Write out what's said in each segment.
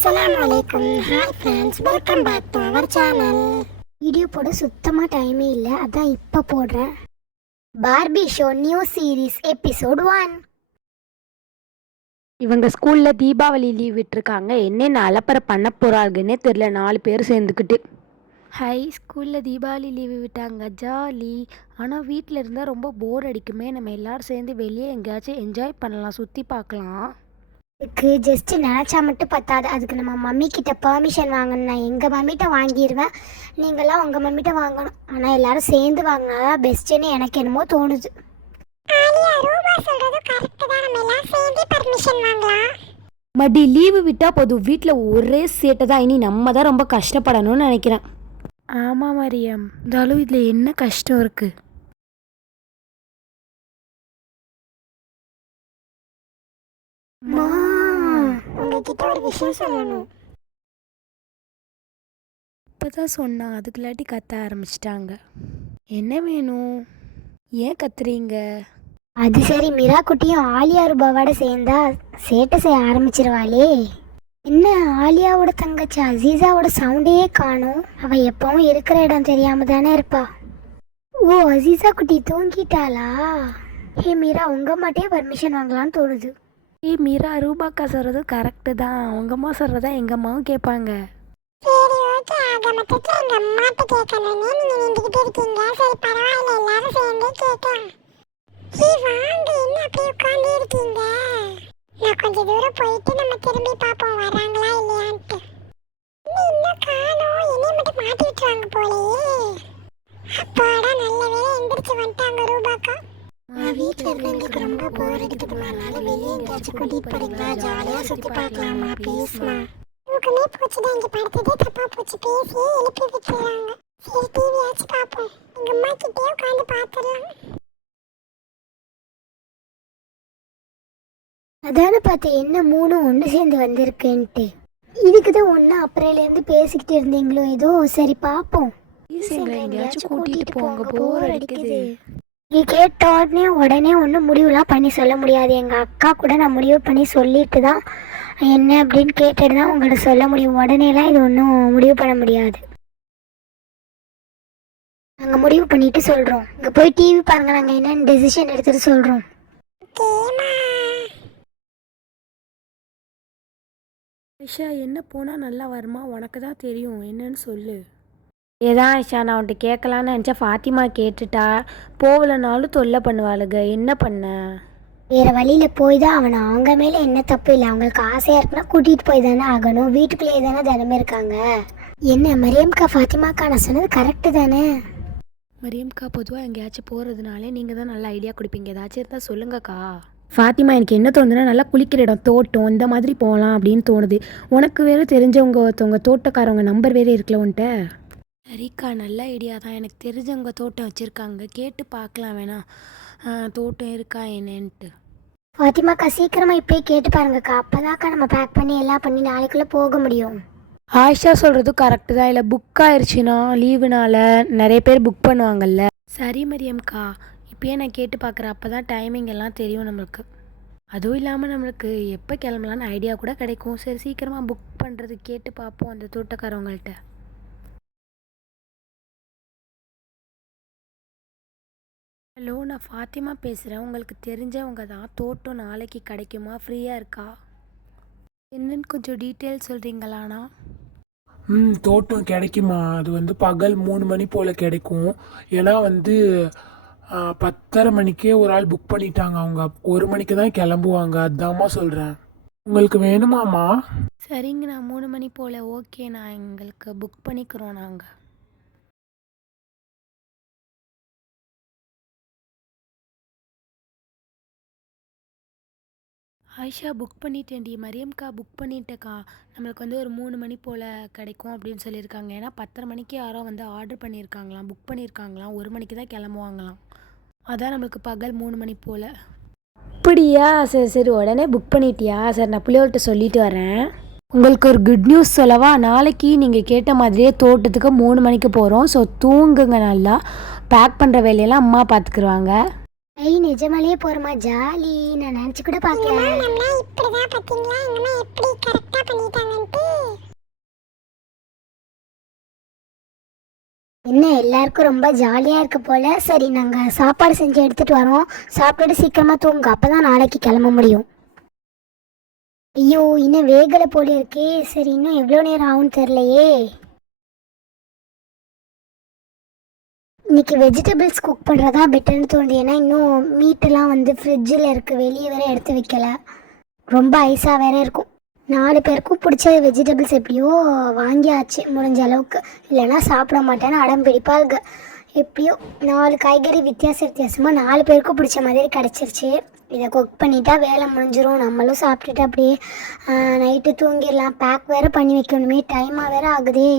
அஸ்ஸலாமு அலைக்கும். Hi friends, welcome back to our channel. Video போட சுத்தமாக டைமே இல்லை, அதான் இப்போ போடுறேன். Barbie show new series episode 1. இவங்க ஸ்கூலில் தீபாவளி லீவ் விட்டுருக்காங்க. என்னென்ன அலப்பறை பண்ண போகிறாங்கன்னே தெரில. 4 பேர் சேர்ந்துக்கிட்டு ஸ்கூலில் தீபாவளி லீவு விட்டாங்க, ஜாலி. ஆனால் வீட்டில் இருந்தால் ரொம்ப போர் அடிக்குமே. நம்ம எல்லோரும் சேர்ந்து வெளியே எங்கேயாச்சும் என்ஜாய் பண்ணலாம், சுற்றி பார்க்கலாம். இதுக்கு ஜஸ்ட் நினச்சா மட்டும் பத்தாது, அதுக்கு நம்ம மம்மி கிட்ட பெர்மிஷன் வாங்கணும். நான் எங்கள் மம்மிகிட்ட வாங்கிடுவேன், நீங்களாம் உங்கள் மம்மிகிட்ட வாங்கணும். ஆனால் எல்லாரும் சேர்ந்து வாங்கினா பெஸ்ட்டுன்னு எனக்கு என்னமோ தோணுது. மடி லீவு விட்டால் போதும், வீட்டில் ஒரே சேட்டை தான். இனி நம்ம தான் ரொம்ப கஷ்டப்படணும்னு நினைக்கிறேன். ஆமாம் மரியம், இருந்தாலும் இதில் என்ன கஷ்டம் இருக்குது? உங்ககிட்ட ஒரு விஷயம் சொல்லணும். இப்போதான் சொன்னா, அதுக்குள்ளாட்டி கத்த ஆரம்பிச்சிட்டாங்க. என்ன வேணும்? ஏன் கத்துறீங்க? அது சரி, மீரா குட்டியும் ஆலியா ரூபாவோட சேர்ந்தா சேட்டை செய்ய ஆரம்பிச்சிருவாளே. என்ன, ஆலியாவோட தங்கச்சி அசீசாவோட சவுண்டே காணும். அவ எப்பவும் இருக்கிற இடம் தெரியாம தானே இருப்பா. ஓ, அசீசா குட்டி தூங்கிட்டாளா? ஹே மீரா, உங்க மாட்டே பர்மிஷன் வாங்கலாம்னு தோணுது. மீரா, ரூபாக்கா சொல்கிறது கரெக்டு தான். உங்கள் அம்மா சொல்கிறதா எங்கள் அம்மாவும் கேட்பாங்க. சரி, ஓகே. ஆக மொத்தத்தில் எங்கள் அம்மாட்ட கேட்கணும்னு நீங்கள் நின்றுக்கிட்டு இருக்கீங்க. சரி, பரவாயில்ல, எல்லாரும் சேர்ந்து கேட்கலாம். வாங்க, என்ன அப்படி உட்காந்து இருக்கீங்க? நான் கொஞ்சம் தூரம் போயிட்டு நம்ம திரும்பி பார்ப்போம் வராங்களா இல்லையான்ட்டு. இன்னும் காணோம், என்னைய மட்டும் மாட்டி விட்டுருவாங்க போலயே. அப்பாடா, நல்ல வேலை எந்திரிச்சு வந்துட்டாங்க ரூபாக்கா. வீட்டில் இருந்து எங்களுக்கு ரொம்ப போர் அடிக்குதுமா, அதனால வெளியே எங்கேயாச்சும் கூட்டிகிட்டு போறீங்களா? ஜாலியாக சுற்றி பார்க்கலாமா ப்ளீஸ்மா. தூக்கமே போச்சுதான், இங்கே படுத்ததே தப்பா போச்சு. பேசியே எழுப்பி விட்டுறாங்க. சரி, டிவியாச்சும் பார்ப்போம். எங்கள் அம்மா கிட்டே உட்காந்து பார்த்துடலாம். அதான பார்த்தேன், என்ன 3 ஒன்று சேர்ந்து வந்திருக்குன்ட்டு. இதுக்கு தான் ஒன்று அப்புறம்லேருந்து பேசிக்கிட்டு இருந்தீங்களோ ஏதோ. சரி, பார்ப்போம். எங்கேயாச்சும் கூட்டிகிட்டு போங்க, போர் அடிக்குது. நீ கேட்ட உடனே ஒன்றும் முடிவுலாம் பண்ணி சொல்ல முடியாது. எங்கள் அக்கா கூட நான் முடிவு பண்ணி சொல்லிட்டு தான் என்ன அப்படின்னு கேட்டுட்டு தான் உங்கள்கிட்ட சொல்ல முடியும். உடனேலாம் இது ஒன்றும் முடிவு பண்ண முடியாது. நாங்கள் முடிவு பண்ணிட்டு சொல்கிறோம். இங்கே போய் டிவி பாருங்க, நாங்கள் என்னென்னு டெசிஷன் எடுத்துகிட்டு சொல்கிறோம். ஐஷா, என்ன போனால் நல்லா வருமா? உனக்கு தான் தெரியும், என்னன்னு சொல்லு. ஏதான் ஐஷா, நான் உன்ட்டு கேட்கலான்னு நினச்சா ஃபாத்திமா கேட்டுட்டா. போகலனாலும் தொல்லை பண்ணுவாளுங்க. என்ன பண்ண? வேறு வழியில் போய் தான் அவனை. அவங்க மேலே என்ன தப்பு இல்லை. அவங்களுக்கு ஆசையாக இருக்குன்னா கூட்டிகிட்டு போய் தானே ஆகணும். வீட்டுக்குள்ளேயே தானே தினமே இருக்காங்க. என்ன மரியம்க்கா, ஃபாத்திமாக்கா, நான் சொன்னது கரெக்டு தானே? மரியம்க்கா, பொதுவாக எங்கேயாச்சும் போகிறதுனாலே நீங்கள் தான் நல்ல ஐடியா கொடுப்பீங்க. ஏதாச்சும் இருந்தால் சொல்லுங்கக்கா. ஃபாத்திமா, எனக்கு என்ன தோணுதுன்னா, நல்லா குளிக்கிற இடம், தோட்டம், இந்த மாதிரி போகலாம் அப்படின்னு தோணுது. உனக்கு வேறு தெரிஞ்சவங்க ஒருத்தவங்க தோட்டக்காரவங்க நம்பர் வேறு இருக்குல்ல உன்ட்ட? சரிக்கா, நல்ல ஐடியா தான். எனக்கு தெரிஞ்சவங்க தோட்டம் வச்சுருக்காங்க, கேட்டு பார்க்கலாம் வேணா. தோட்டம் இருக்கா என்னன்ட்டு. ஃபாத்திமாக்கா, சீக்கிரமாக இப்போயே கேட்டு பாருங்கக்கா. அப்போதாக்கா நம்ம பேக் பண்ணி எல்லாம் பண்ணி நாளைக்குள்ளே போக முடியும். ஆயிஷா சொல்கிறது கரெக்டு தான். இல்லை புக் ஆயிடுச்சுன்னா லீவுனால நிறைய பேர் புக் பண்ணுவாங்கல்ல. சரி மரியம்க்கா, இப்போயே நான் கேட்டு பார்க்குறேன். அப்போ தான் டைமிங் எல்லாம் தெரியும் நம்மளுக்கு. அதுவும் இல்லாமல் நம்மளுக்கு எப்போ கிளம்பலான்னு ஐடியா கூட கிடைக்கும். சரி, சீக்கிரமாக புக் பண்ணுறது கேட்டு பார்ப்போம் அந்த தோட்டக்காரவங்கள்ட்ட. ஹலோ, நான் ஃபாத்திமா பேசுகிறேன். உங்களுக்கு தெரிஞ்சவங்க தான். தோட்டம் நாளைக்கு கிடைக்குமா? ஃப்ரீயாக இருக்கா? என்னன்னு கொஞ்சம் டீட்டெயில் சொல்கிறீங்களாண்ணா? தோட்டம் கிடைக்குமா? அது பகல் 3 மணி போல் கிடைக்கும். ஏன்னா 10:30 மணிக்கே ஒரு ஆள் புக் பண்ணிட்டாங்க. அவங்க 1 மணிக்கு தான் கிளம்புவாங்க. அதாம்மா சொல்கிறேன். உங்களுக்கு வேணுமாம்மா? சரிங்க, நான் 3 மணி போல் ஓகே. நான் எங்களுக்கு புக் பண்ணிக்கிறோம் நாங்கள். ஆயிஷா, புக் பண்ணிட்டேன்டி. மரியம்க்கா, புக் பண்ணிட்டேக்கா. நம்மளுக்கு ஒரு 3 மணி போல் கிடைக்கும் அப்படின்னு சொல்லியிருக்காங்க. ஏன்னா 10:30 மணிக்கு யாரோ ஆர்டர் பண்ணியிருக்காங்களாம், புக் பண்ணியிருக்காங்களாம். 1 மணிக்கு தான் கிளம்புவாங்களாம். அதான் நம்மளுக்கு பகல் 3 மணி போல். அப்படியா? சரி சரி, உடனே புக் பண்ணிட்டியா? சரி, நான் பிள்ளையோட்ட சொல்லிட்டு வரேன். உங்களுக்கு ஒரு குட் நியூஸ் சொல்லவா? நாளைக்கு நீங்கள் கேட்ட மாதிரியே தோட்டத்துக்கு 3 மணிக்கு போகிறோம். ஸோ தூங்குங்க நல்லா. பேக் பண்ணுற வேலையெல்லாம் அம்மா பார்த்துக்குருவாங்க. நிஜமாலேயே போறோமா? ஜாலி. நான் நினைச்சு கூட எங்க பார்க்கல. அம்மா நம்மளா இப்படிதான் பாத்தீங்களா, எங்க அம்மா எப்படி கரெக்டா பண்ணிட்டாங்கன்ட்டு. என்ன எல்லாருக்கும் ரொம்ப ஜாலியா இருக்கு போல. சரி, நாங்க சாப்பாடு செஞ்சு எடுத்துட்டு வரோம். சாப்பிட்டுட்டு சீக்கிரமா தூங்க, அப்பதான் நாளைக்கு கிளம்ப முடியும். ஐயோ, இன்னும் வேகலை போல இருக்கே. சரி, இன்னும் எவ்வளோ நேரம் ஆகும்னு தெரியலையே. இன்னைக்கு வெஜிடபிள்ஸ் குக் பண்ணுறதா பெட்டர்னு தோணுது. ஏன்னா இன்னும் மீட்டெல்லாம் வந்து ஃப்ரிட்ஜில் இருக்குது, வெளியே வேற எடுத்து வைக்கல. ரொம்ப ஐஸாக வேற இருக்கும். 4 பேருக்கும் பிடிச்ச வெஜிடபிள்ஸ் எப்படியோ வாங்கியாச்சு முடிஞ்ச அளவுக்கு. இல்லைன்னா சாப்பிட மாட்டேன்னு அடம் பிடிப்பாளுங்க. எப்படியோ 4 காய்கறி வித்தியாசமாக 4 பேருக்கும் பிடிச்ச மாதிரி கிடச்சிருச்சு. இதை குக் பண்ணிட்டா வேலை முடிஞ்சிடும். நம்மளும் சாப்பிட்டுட்டு அப்படியே நைட்டு தூங்கிடலாம். பேக் வேறு பண்ணி வைக்கணுமே, டைமாக வேறு ஆகுதே.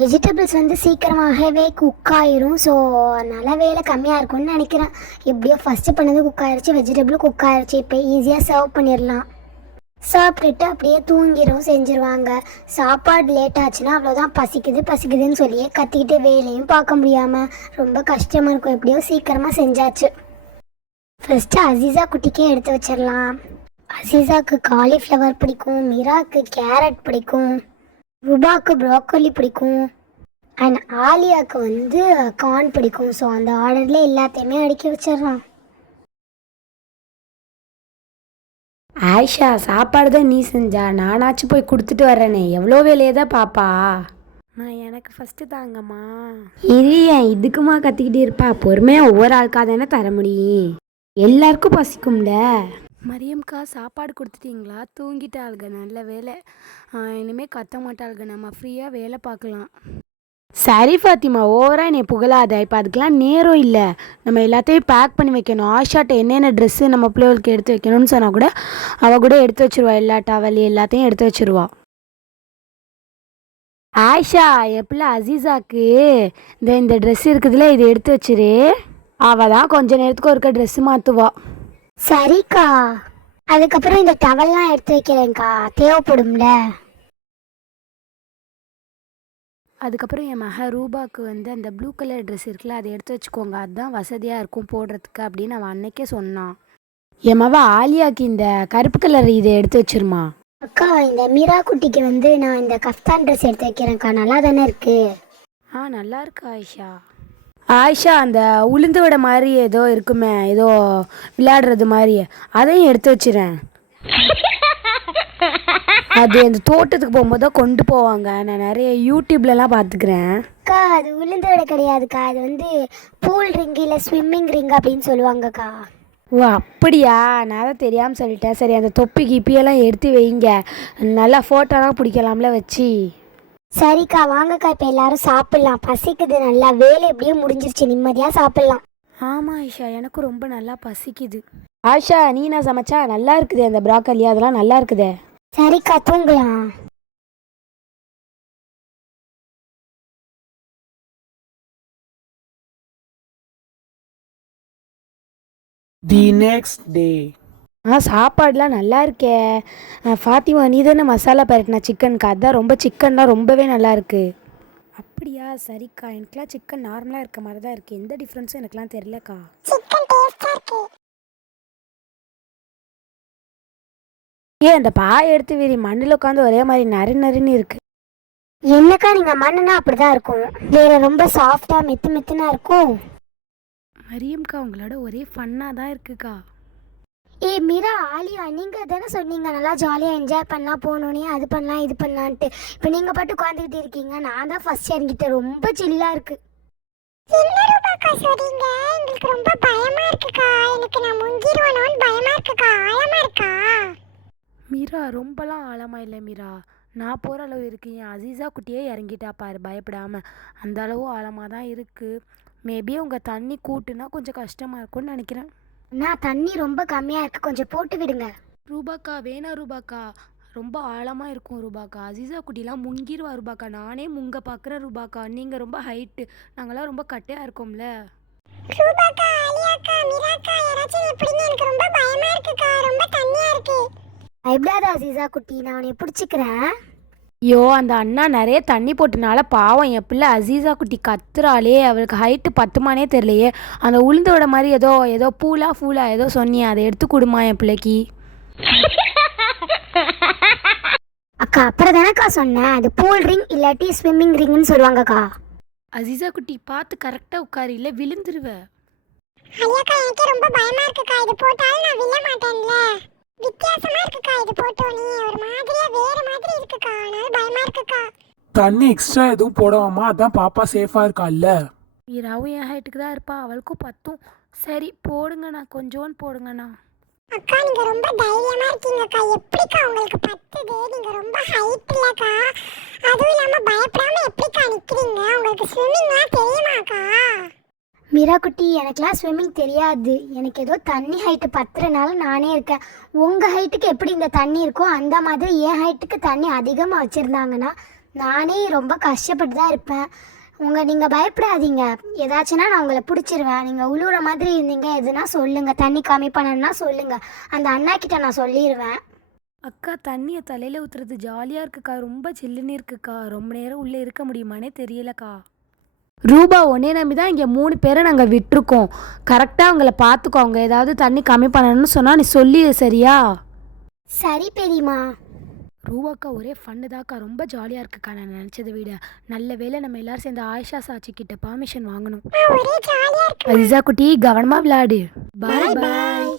வெஜிடபிள்ஸ் வந்து சீக்கிரமாகவே குக் ஆயிரும். ஸோ அதனால் வேலை கம்மியாக இருக்கும்னு நினைக்கிறேன். எப்படியோ ஃபஸ்ட்டு பண்ணது குக் ஆயிடுச்சு, வெஜிடபிளும் குக் ஆயிடுச்சு. இப்போ ஈஸியாக சர்வ் பண்ணிடலாம். சாப்பிட்டுட்டு அப்படியே தூங்கிடும் செஞ்சுருவாங்க. சாப்பாடு லேட் ஆச்சுன்னா அவ்வளோதான், பசிக்குதுன்னு சொல்லியே கத்திக்கிட்டு வேலையும் பார்க்க முடியாமல் ரொம்ப கஷ்டமாக இருக்கும். எப்படியோ சீக்கிரமாக செஞ்சாச்சு. ஃபஸ்ட்டு அசீஸா குட்டிக்கே எடுத்து வச்சிடலாம். அசீஸாவுக்கு காலிஃப்ளவர் பிடிக்கும், மீராவுக்கு கேரட் பிடிக்கும், ருபாவுக்கு ப்ராக்கோலி பிடிக்கும், அண்ட் ஆலியாவுக்கு வந்து கார்ன் பிடிக்கும். ஸோ அந்த ஆர்டரில் எல்லாத்தையுமே அடுக்கி வச்சிடலாம். ஆயிஷா, சாப்பாடு தான் நீ செஞ்சா, நானாச்சும் போய் கொடுத்துட்டு வரேனே. எவ்வளோ வேலையை தான் பாப்பா. நான் எனக்கு ஃபஸ்ட்டு தாங்கம்மா. இல்லையே, இதுக்குமா கத்திக்கிட்டே இருப்பா. பொறுமையாக ஒவ்வொரு ஆளுக்காக தானே தர முடியும். எல்லாருக்கும் பசிக்கும்ல. மரியம்க்கா, சாப்பாடு கொடுத்துட்டீங்களா? தூங்கிட்டாளுங்க. நல்ல வேலை. இனிமேல் கத்த மாட்டாளுங்க. நம்ம ஃப்ரீயாக வேலை பார்க்கலாம். சரி ஃபாத்திமா, ஓவராக என்னை புகழாத. இப்போ அதுக்கெலாம் நேரம் இல்லை. நம்ம எல்லாத்தையும் பேக் பண்ணி வைக்கணும். ஆஷாட்ட என்னென்ன ட்ரெஸ்ஸு நம்ம பிள்ளைகளுக்கு எடுத்து வைக்கணும்னு சொன்னால் கூட அவள் கூட எடுத்து வச்சுருவா. எல்லா டவல் எல்லாத்தையும் எடுத்து வச்சுருவா. ஆயிஷா, என் பிள்ளை அசீஸாக்கு இந்த ட்ரெஸ் இருக்குதுல, இதை எடுத்து வச்சிரு. அவள் தான் கொஞ்ச நேரத்துக்கு ஒருக்க ட்ரெஸ்ஸு மாற்றுவா. சரிக்கா. அதுக்கப்புறம் இந்த டவல்லாம் எடுத்து வைக்கிறேன்க்கா, தேவைப்படும்ல. அதுக்கப்புறம் என் மக ரூபாவுக்கு வந்து அந்த ப்ளூ கலர் ட்ரெஸ் இருக்குல்ல, அதை எடுத்து வச்சுக்கோங்க. அதுதான் வசதியாக இருக்கும் போடுறதுக்கு அப்படின்னு அவன் அன்னைக்கே சொன்னான். என் மவ ஆலியாக்கு இந்த கருப்பு கலர் இதை எடுத்து வச்சிருமா. அக்கா, இந்த மீரா குட்டிக்கு வந்து நான் இந்த கஃப்தான் ட்ரெஸ் எடுத்து வைக்கிறேன்க்கா. நல்லா தானே இருக்கு? நல்லா இருக்கு ஆயிஷா. ஆயிஷா, அந்த உளுந்து விட மாதிரி ஏதோ இருக்குமே, ஏதோ விளையாடுறது மாதிரி, அதையும் எடுத்து வச்சிடறேன். அது அந்த தோட்டத்துக்கு போகும்போது தான் கொண்டு போவாங்க. நான் நிறைய யூடியூப்லலாம் பார்த்துக்கிறேன். அக்கா, அது உளுந்து விட கிடையாதுக்கா. அது வந்து பூல் ரிங் இல்லை ஸ்விம்மிங் ரிங் அப்படின்னு சொல்லுவாங்கக்கா. ஓ அப்படியா? நான் தான் தெரியாமல் சொல்லிட்டேன். சரி, அந்த தொப்பி கிப்பியெல்லாம் எடுத்து வைங்க. நல்லா ஃபோட்டோலாம் பிடிக்கலாம்ல வச்சு. சரிக்கா, வாங்கக்கா. இப்போ எல்லாரும் சாப்பிட்லாம். பசிக்குது நல்லா. வேலை எப்படியும் முடிஞ்சிருச்சு, நிம்மதியாக சாப்பிட்லாம். ஆமாம் ஆயிஷா, எனக்கும் ரொம்ப நல்லா பசிக்குது. ஆயிஷா, நீ நான் சமைச்சா நல்லா இருக்குது. அந்த ப்ராக்கலி அதெல்லாம் நல்லா இருக்குதே. சரிக்கா, தூங்கலாம். The next day. சாப்பாடுலாம் நல்லா இருக்கே. ஃபாத்திமா, நீ தானே மசாலா பரட்டினா சிக்கனுக்கு? அதுதான் ரொம்ப சிக்கன்லாம் ரொம்பவே நல்லா இருக்கு. அப்படியா? சரிக்கா. எனக்குலாம் சிக்கன் நார்மலாக இருக்க மாதிரி தான் இருக்குது. எந்த டிஃப்ரென்ஸும் எனக்குலாம் தெரியலக்கா. சிக்கன் டேஸ்டா இருக்கு. அந்த பாயை எடுத்து வீரி மண்ணில் உட்காந்து ஒரே மாதிரி நறுன்னு இருக்கு. என்னக்கா, நீங்கள் மண்ணுனா அப்படிதான் இருக்கும். வேற ரொம்ப சாஃப்டாக மெத்துனா இருக்கும். மரியம்க்கா, உங்களோட ஒரே ஃபன்னாக தான் இருக்குக்கா. மீரா, ஆலியா, நீங்கள் தானே சொன்னீங்க நல்லா ஜாலியாக என்ஜாய் பண்ணலாம், போகணுன்னே அது பண்ணலாம் இது பண்ணலான்ட்டு. இப்போ நீங்கள் பாட்டு உட்காந்துக்கிட்டு இருக்கீங்க. நான் தான் ஃபர்ஸ்ட் இறங்கிட்டேன். ரொம்ப சில்லாக இருக்கு. என்ன ரூபாக்கா சொல்றீங்க? எங்களுக்கு ரொம்ப பயமா இருக்குக்கா. எனக்கு நான் முங்கிடுவேனோன்னு பயமா இருக்குக்கா. ஆழமா இருக்கா? மீரா, ரொம்பலாம் ஆழமாக இல்லை மீரா. நான் போகிற அளவு இருக்கு. என் அசீஸா குட்டியே இறங்கிட்டா பாரு பயப்படாமல். அந்த அளவு ஆழமாக தான் இருக்குது. மேபி உங்கள் தண்ணி கூட்டுனா கொஞ்சம் கஷ்டமாக இருக்கும்னு நினைக்கிறேன். நான் தண்ணி ரொம்ப கம்மியாக இருக்குது, கொஞ்சம் போட்டு விடுங்க. ரூபாக்கா, வேணா ரூபாக்கா. ரொம்ப ஆழமாக இருக்கும் ரூபாக்கா. அசீஸா குட்டிலாம் முங்கிடுவா ரூபாக்கா. நானே முங்க பார்க்குறேன் ரூபாக்கா. நீங்கள் ரொம்ப ஹைட்டு, நாங்களாம் ரொம்ப கட்டையாக இருக்கோம்ல. ரூபாக்கா, ஆலியாக்கா, மீராக்கா, யாராச்சும் எப்படின்னு எனக்கு ரொம்ப பயமா இருக்குக்கா. ரொம்ப தண்ணியா இருக்கு. எப்படியாவது அசீஸா குட்டி, நான் உன்னை பிடிச்சிக்கிறேன். ஐயோ அந்த அண்ணா நிறைய தண்ணி போட்டனால பாவம் என் பிள்ளை அசீசா குட்டி கத்துறாளே, அவளுக்கு ஹைட்டு பத்துமானே தெரியலையே. அந்த உளுந்தோட மாதிரி ஏதோ ஏதோ ஃபூலா ஏதோ சொன்னியே, அதை எடுத்து கொடுமா என் பிள்ளைக்கு. அக்கா அப்புறம் தானேக்கா சொன்னேன், அது பூல் ரிங் இல்லாட்டி ஸ்விம்மிங் ரிங்னு சொல்லுவாங்கக்கா. அசீசா குட்டி பார்த்து கரெக்டாக உட்காரு, இல்லை விழுந்துருவ. ஐயாக்கா எனக்கு ரொம்ப பயமா இருக்குக்கா, இது போட்டாலும் நான் விழ மாட்டேன்ல. வித்தியாசமா இருக்குக்கா இது போட்டோனே, ஒரு மாதிரியா வேற மாதிரி இருக்குக்கா, அதனால பயமா இருக்குக்கா. தண்ணி எக்ஸ்ட்ரா எதுவும் போடவாமா, அதான் பாப்பா சேஃபா இருக்கால்ல. மீராவும் என் ஹைட்டுக்கு தான் இருப்பா, அவளுக்கும் பத்தும். சரி போடுங்கண்ணா, கொஞ்சோன்னு போடுங்கண்ணா. அக்கா நீங்க ரொம்ப தைரியமா இருக்கீங்கக்கா, எப்படிக்கா உங்களுக்கு பத்துது? நீங்க ரொம்ப ஹைட் இல்லக்கா, அதுவும் இல்லாம பயப்படாம எப்படிக்கா நிக்கிறீங்க? உங்களுக்கு ஸ்விம்மிங்லாம் தெரியுமாக்கா? மீரா குட்டி எனக்குலாம் ஸ்விம்மிங் தெரியாது, எனக்கு ஏதோ தண்ணி ஹைட்டு பத்துறனால நானே இருக்கேன். உங்கள் ஹைட்டுக்கு எப்படி இந்த தண்ணி இருக்கோ அந்த மாதிரி என் ஹைட்டுக்கு தண்ணி அதிகமாக வச்சுருந்தாங்கன்னா நானே ரொம்ப கஷ்டப்பட்டு தான் இருப்பேன். நீங்கள் பயப்படாதீங்க, ஏதாச்சுன்னா நான் உங்களை பிடிச்சிருவேன். நீங்கள் உழுவுற மாதிரி இருந்தீங்க எதுனா சொல்லுங்கள், தண்ணி கம்மி பண்ணணும்னா சொல்லுங்கள், அந்த அண்ணா கிட்ட நான் சொல்லிடுவேன். அக்கா தண்ணியை தலையில் ஊற்றுறது ஜாலியாக இருக்குக்கா, ரொம்ப சில்லுன்னு இருக்குக்கா, ரொம்ப நேரம் உள்ளே இருக்க முடியுமானே தெரியலக்கா. ரூபா ஒன்னே நம்பி தான் இங்கே 3 பேரை நாங்கள் விட்டுருக்கோம். கரெக்டாக அவங்கள பார்த்துக்கோ, அவங்க ஏதாவது தண்ணி கம்மி பண்ணணும்னு சொன்னால் நீ சொல்லி சரியா? சரி பெரியம்மா. ரூபாக்கா ஒரே ஃபன்னு தாக்கா, ரொம்ப ஜாலியாக இருக்குக்கா. நான் நினச்சதை விட நல்ல வேளை நம்ம எல்லாரும் சேர்ந்து ஆயிஷா சாச்சி கிட்ட பர்மிஷன் வாங்கணும். ஒரே ஜாலியா இருக்கு. அசீசா குட்டி கவனமாக விளையாடு. பாய் பாய்.